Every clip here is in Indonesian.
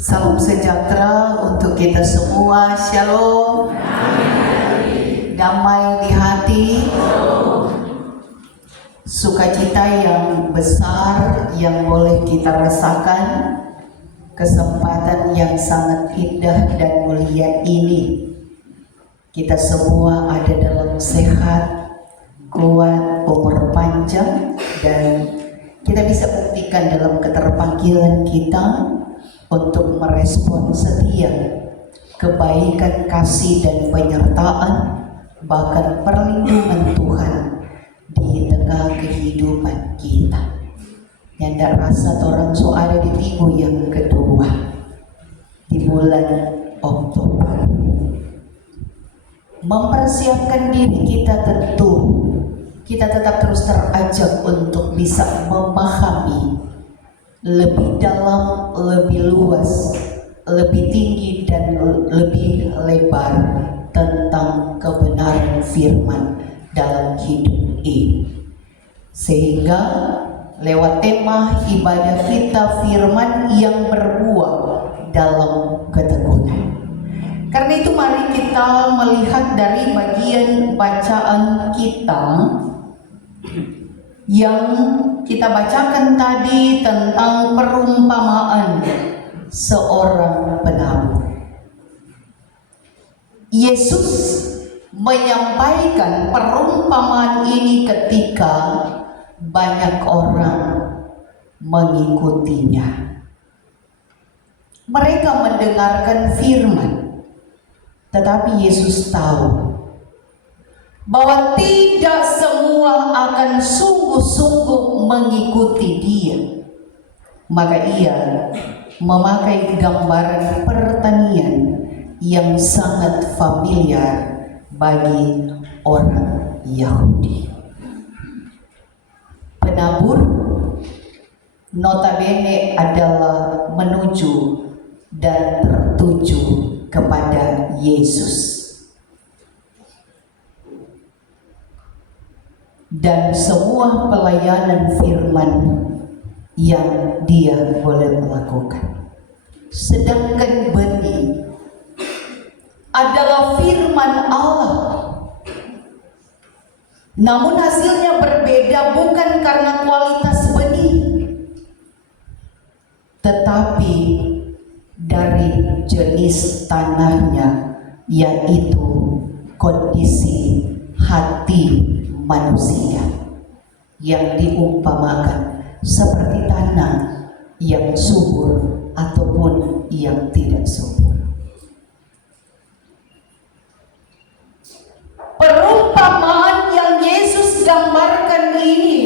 Salam sejahtera untuk kita semua. Shalom. Damai di hati. Sukacita yang besar yang boleh kita rasakan. Kesempatan yang sangat indah dan mulia ini. Kita semua ada dalam sehat, kuat, umur panjang, dan kita bisa buktikan dalam keterpanggilan kita untuk merespon setia kebaikan, kasih, dan penyertaan, bahkan perlindungan Tuhan di tengah kehidupan kita. Yang tidak rasa orang so ada di minggu yang kedua di bulan Oktober. Mempersiapkan diri kita, tentu kita tetap terus terajak untuk bisa memahami lebih dalam, lebih luas, lebih tinggi, dan lebih lebar tentang kebenaran firman dalam hidup ini. Sehingga lewat tema ibadah kita, firman yang berbuah dalam ketekunan. Karena itu mari kita melihat dari bagian bacaan kita yang kita bacakan tadi tentang perumpamaan seorang penabur. Yesus menyampaikan perumpamaan ini ketika banyak orang mengikutinya. Mereka mendengarkan firman, tetapi Yesus tahu bahwa tidak semua akan sungguh-sungguh mengikuti Dia. Maka Ia memakai gambaran pertanian yang sangat familiar bagi orang Yahudi. Penabur notabene adalah menuju dan tertuju kepada Yesus. Dan semua pelayanan firman yang dia boleh melakukan. Sedangkan benih adalah firman Allah. Namun hasilnya berbeda bukan karena kualitas benih, tetapi dari jenis tanahnya, yaitu kondisi hati manusia yang diumpamakan seperti tanah yang subur ataupun yang tidak subur. Perumpamaan yang Yesus gambarkan ini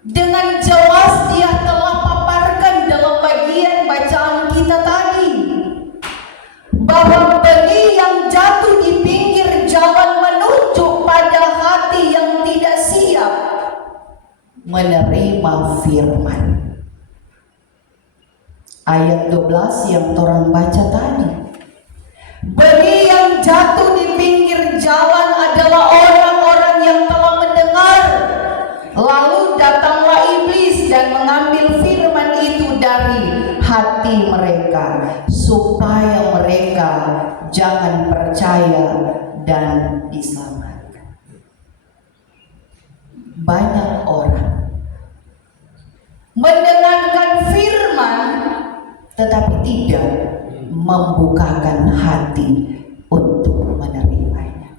dengan jelas Dia telah paparkan dalam bagian bacaan kita tadi, bahwa benih yang jatuh di pinggir jalan menunjuk pada hati yang tidak siap menerima firman. Ayat 12 yang orang baca tadi. Benih yang jatuh di pinggir jalan adalah orang-orang yang telah mendengar, lalu datanglah iblis dan mengambil firman itu dari hati mereka, supaya mereka jangan percaya dan diselamatkan. Banyak orang mendengarkan firman tetapi tidak membukakan hati untuk menerimanya.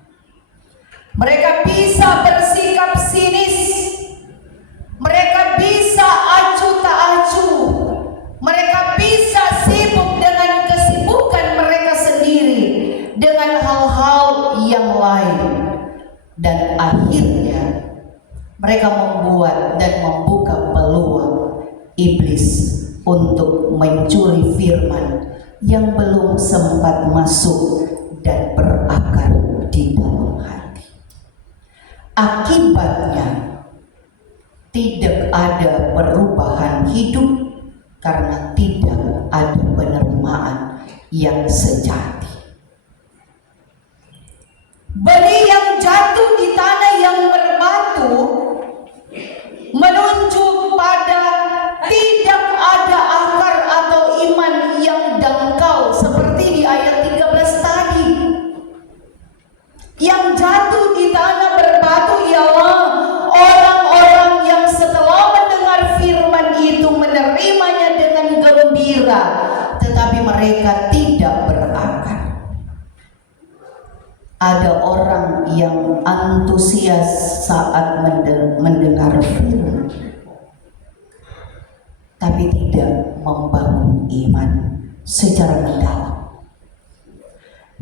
Mereka bisa bersikap sinis, mereka bisa acuh tak acuh, mereka bisa sibuk dengan kesibukan mereka sendiri, dengan hal-hal yang lain, dan akhirnya mereka membuat dan membuka peluang iblis untuk mencuri firman yang belum sempat masuk dan berakar di dalam hati. Akibatnya tidak ada perubahan hidup karena tidak ada penerimaan yang sejati. Benih yang gembira, tetapi mereka tidak berakar. Ada orang yang antusias saat mendengar firman, tapi tidak membangun iman secara mendalam.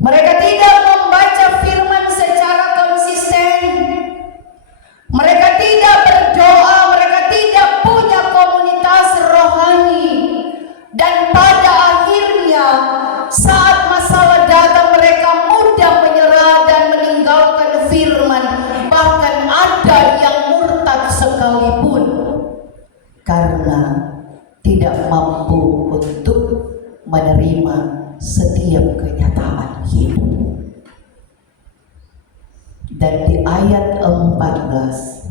Mereka tidak membaca firman secara konsisten. Mereka tidak berdoa, mereka tidak punya komunitas rohani. Dan pada akhirnya saat masalah datang mereka mudah menyerah dan meninggalkan firman. Bahkan ada yang murtad sekalipun karena tidak mampu untuk menerima setiap kenyataan hidup. Dan di ayat 14,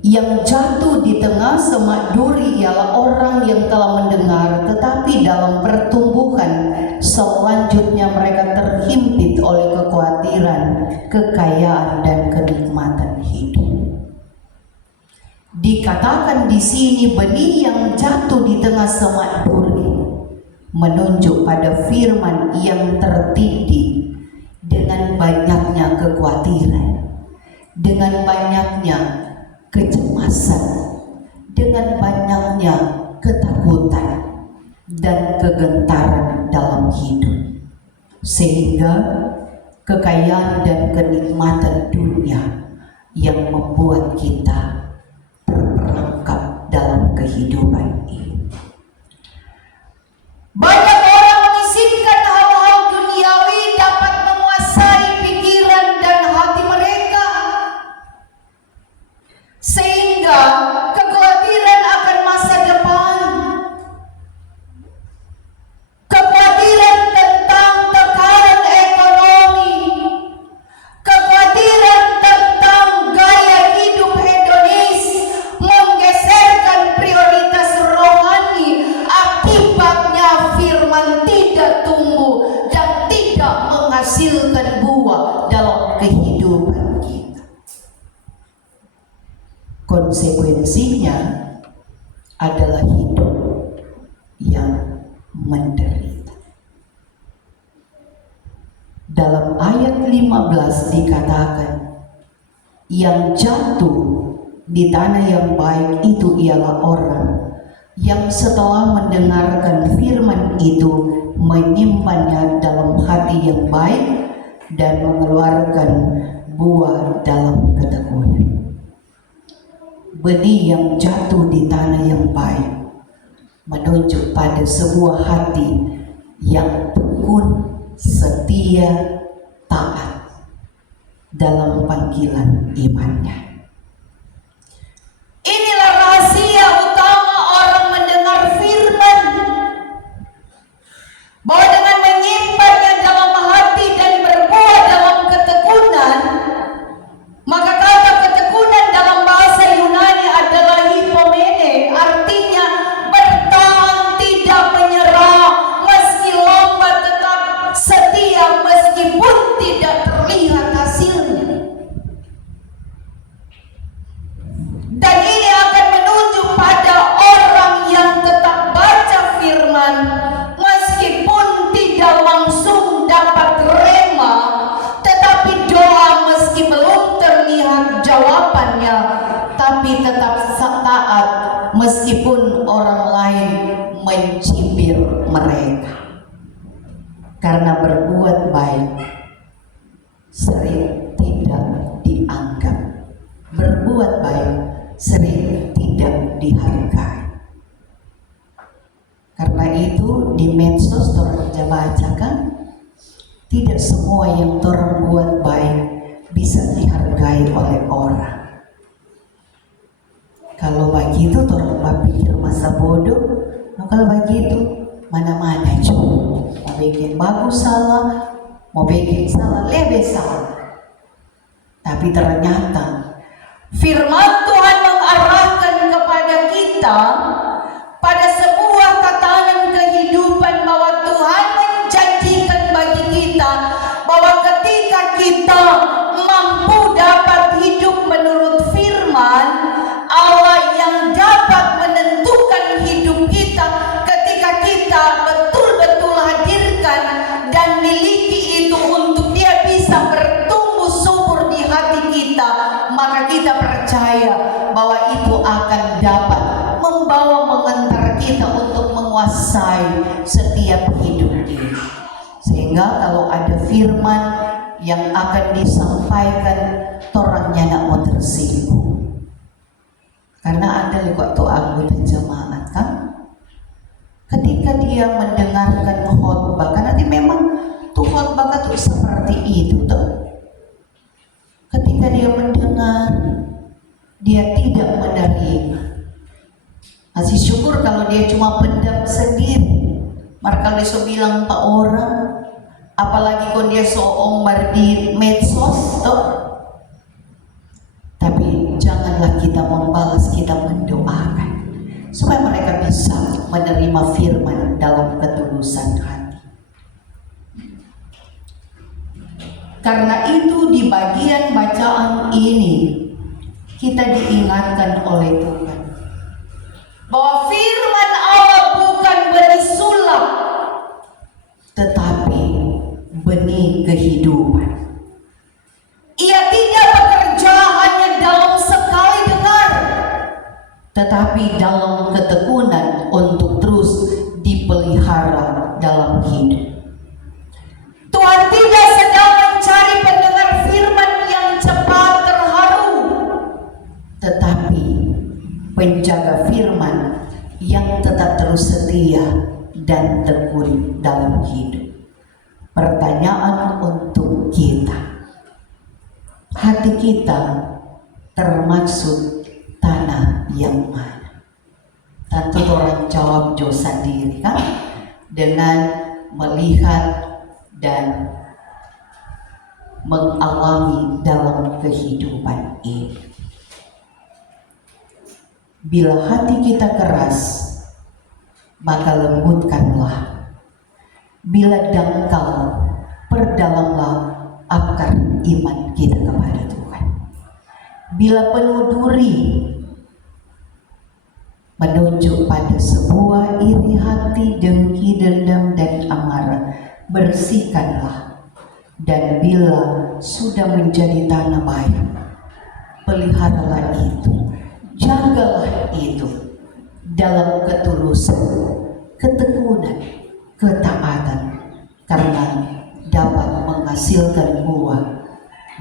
yang jatuh di tengah semak duri ialah orang yang telah mendengar, tetapi dalam pertumbuhan selanjutnya mereka terhimpit oleh kekhawatiran, kekayaan, dan kenikmatan hidup. Dikatakan di sini benih yang jatuh di tengah semak duri menunjuk pada firman yang tertindih dengan banyaknya kekhawatiran, dengan banyaknya kecemasan, dengan banyaknya ketakutan dan kegentaran dalam hidup, sehingga kekayaan dan kenikmatan dunia yang membuat kita terperangkap dalam kehidupan ini. Banyak orang mengizinkan hal-hal duniawi dapat menguasai pikiran dan hati mereka, sehingga kekhawatiran akan masa depan, kekhawatiran tentang tekanan ekonomi, kekhawatiran tentang gaya hidup hedonis menggeserkan prioritas rohani. Akibatnya firman tidak tumbuh dan tidak menghasilkan buah dalam kehidupan kita. Konsekuensinya adalah hidup yang menderita. Dalam ayat 15 dikatakan, yang jatuh di tanah yang baik itu ialah orang yang setelah mendengarkan firman itu menyimpannya dalam hati yang baik dan mengeluarkan buah dalam ketekunan. Benih yang jatuh di tanah yang baik menunjuk pada sebuah hati yang tekun, setia, taat dalam panggilan imannya. Inilah rahasia utama orang mendengar firman, bahwa dengan menyimpannya dalam hati dan berbuah dalam ketekunan, maka kata ketekunan dalam bahasa Yunani adalah hypomene, artinya bertahan, tidak menyerah, meski lambat tetap setia, meskipun tidak terlihat hasilnya. Dan ini akan menunjuk pada orang yang tetap baca firman, meskipun tidak langsung dapat rema, tetapi doa meski belum terlihat jawabannya, tapi tetap taat meskipun orang lain mencibir mereka. Karena berbuat baik sering tidak dianggap, berbuat baik sering tidak dihargai. Karena itu di medsos orang baca kan, tidak semua yang orang buat baik bisa dihargai oleh orang. Kalau begitu orang berpikir masa bodoh, nah kalau begitu mana-mana juga. Mau bikin bagus salah, mau bikin salah lebih salah. Tapi ternyata firman Tuhan mengarahkan kepada kita pada sebuah tatanan kehidupan, bahwa Tuhan menjanjikan bagi kita bahwa ketika kita mampu dapat hidup menurut firman, Allah yang dapat menguasai setiap hidup dia. Sehingga kalau ada firman yang akan disampaikan, orangnya nak mau tersinggung. Karena ada waktu anggota jemaat kan, ketika dia mendengarkan khotbah, karena memang tuh khotbah tuh seperti itu tuh. Ketika dia mendengar, dia tidak menerima. Masih syukur kalau dia cuma pendam sendiri. Maka dia bilang ke orang, apalagi kalau dia seomar di medsos tuh. Tapi janganlah kita membalas, kita mendoakan supaya mereka bisa menerima firman dalam ketulusan hati. Karena itu di bagian bacaan ini kita diingatkan oleh Tuhan bahwa firman Allah bukan benih sulap, tetapi benih kehidupan. Ia tidak bekerja hanya dalam sekali dengar, tetapi dalam ketekunan untuk terus dipelihara dalam hidup. Tuhan tidak sedang mencari pendengar firman yang cepat terharu, tetapi penjaga firman yang tetap terus setia dan tekun dalam hidup. Pertanyaan untuk kita, hati kita termaksud tanah yang mana? Tentu orang jawab jo sendiri kan, dengan melihat dan mengalami dalam kehidupan ini. Bila hati kita keras, maka lembutkanlah. Bila dangkal, perdalamlah akar iman kita kepada Tuhan. Bila penuh duri, menunjuk pada sebuah iri hati, dengki, dendam, dan amarah, bersihkanlah. Dan bila sudah menjadi tanah baik, peliharalah itu, jagalah itu dalam ketulusan, ketekunan, ketaatan, karena dapat menghasilkan buah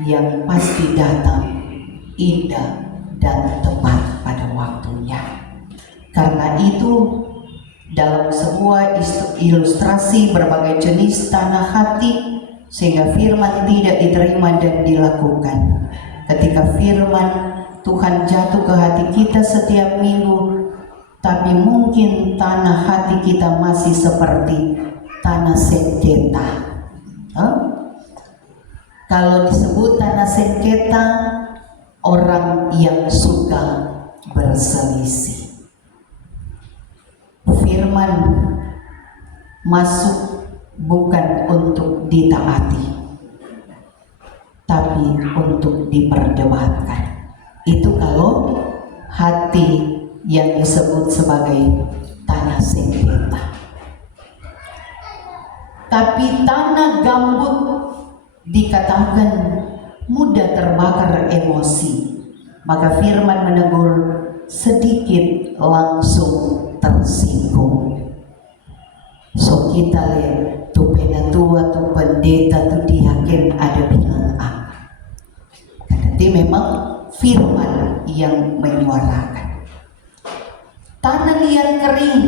yang pasti datang indah dan tepat pada waktunya. Karena itu dalam sebuah ilustrasi berbagai jenis tanah hati, sehingga firman tidak diterima dan dilakukan. Ketika firman Tuhan jatuh ke hati kita setiap minggu, tapi mungkin tanah hati kita masih seperti tanah sengketa. Kalau disebut tanah sengketa, orang yang suka berselisih. Firman masuk bukan untuk ditaati, tapi untuk diperdebatkan. Itu kalau hati yang disebut sebagai tanah sengketa. Tapi tanah gambut dikatakan mudah terbakar emosi. Maka firman menegur, sedikit langsung tersinggung. So kita lihat tu penatua tu pendeta tu dihakim ada bilang apa. Jadi memang firman yang menyuarakan. Tanah liat kering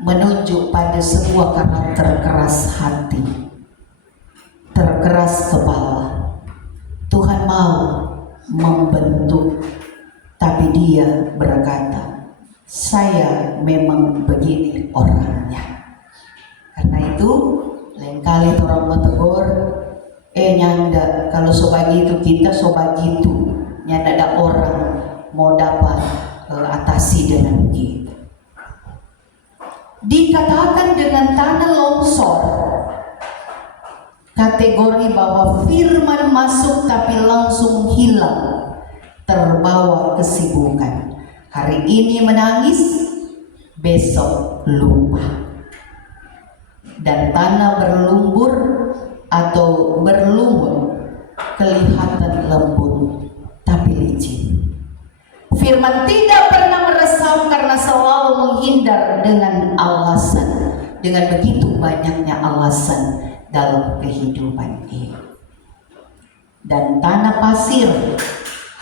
menunjuk pada sebuah karakter keras hati, terkeras kepala. Tuhan mau membentuk, tapi dia berkata, saya memang begini orangnya. Karena itu lain kali orang mau tegur, nyanda kalau sobat itu kita sobat itu, nyanda ada orang mau dapat atasi dengan begitu. Dikatakan dengan tanah longsor, kategori bahwa firman masuk tapi langsung hilang, terbawa kesibukan. Hari ini menangis, besok lupa. Dan tanah berlumpur atau berlumut kelihatan lembut tapi licin. Firman tidak pernah gersam karena selalu menghindar dengan alasan, dengan begitu banyaknya alasan dalam kehidupan ini. Dan tanah pasir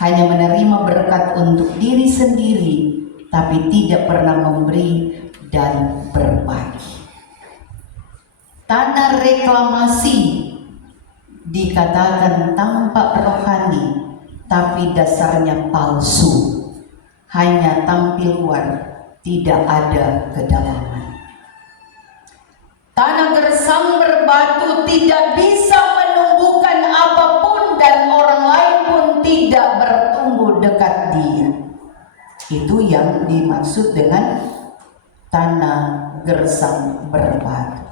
hanya menerima berkat untuk diri sendiri, tapi tidak pernah memberi dan berbagi. Tanah reklamasi dikatakan tampak rohani, tapi dasarnya palsu. Hanya tampil luar, tidak ada kedalaman. Tanah gersam berbatu tidak bisa menumbuhkan apapun dan orang lain pun tidak bertumbuh dekat dia. Itu yang dimaksud dengan tanah gersam berbatu.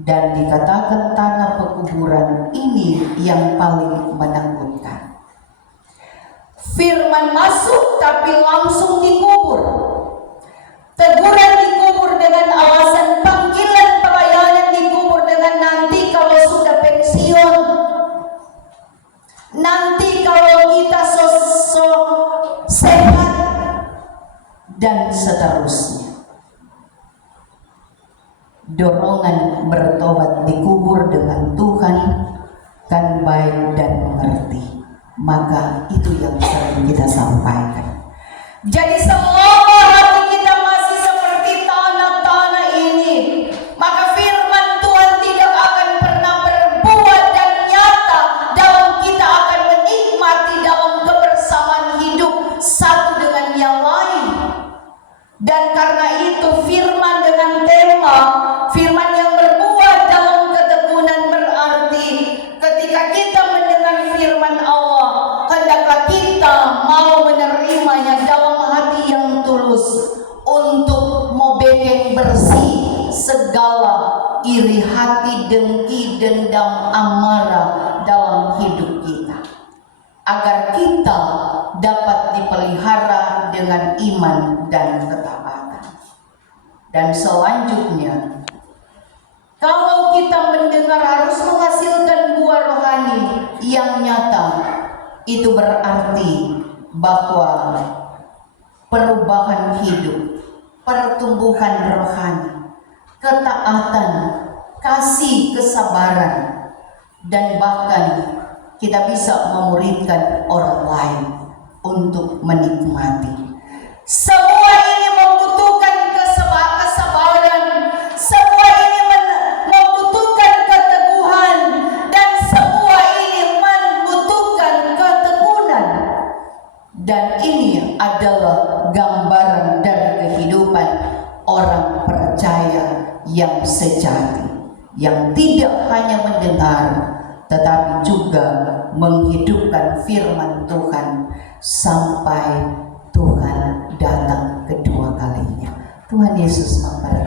Dan dikatakan tanah pekuburan ini yang paling menakutkan. Firman masuk tapi langsung dikubur. Teguran dikubur dengan alasan panggilan pelayanan dikubur dengan nanti kalau sudah pensiun. Nanti kalau kita sehat dan seterusnya. Dorongan bertobat dikubur dengan Tuhan kan baik dan mengerti. Maka itu yang sering kita sampaikan. Jadi selama hati kita masih seperti tanah-tanah ini, maka firman Tuhan tidak akan pernah berbuah dan nyata dalam kita akan menikmati dalam kebersamaan hidup satu dengan yang lain. Dan karena itu firman dengan tema firman yang berbuah dalam ketekunan berarti ketika kita mendengar firman Allah, hendaklah kita mau menerimanya dalam hati yang tulus untuk membekeng bersih segala iri hati, dengki, dendam, amarah dalam hidup kita, agar kita dapat dipelihara dengan iman dan ketaatan. Dan selanjutnya, kalau kita mendengar harus menghasilkan buah rohani yang nyata, itu berarti bahwa perubahan hidup, pertumbuhan rohani, ketaatan, kasih, kesabaran, dan bahkan kita bisa memuridkan orang lain untuk menikmati. Semua ini membutuhkan kesabaran, semua ini membutuhkan keteguhan, dan semua ini membutuhkan ketekunan. Dan ini adalah gambaran dari kehidupan orang percaya yang sejati, yang tidak hanya mendengar tetapi juga menghidupkan firman Tuhan sampai Tuhan datang kedua kalinya. Tuhan Yesus memberkati.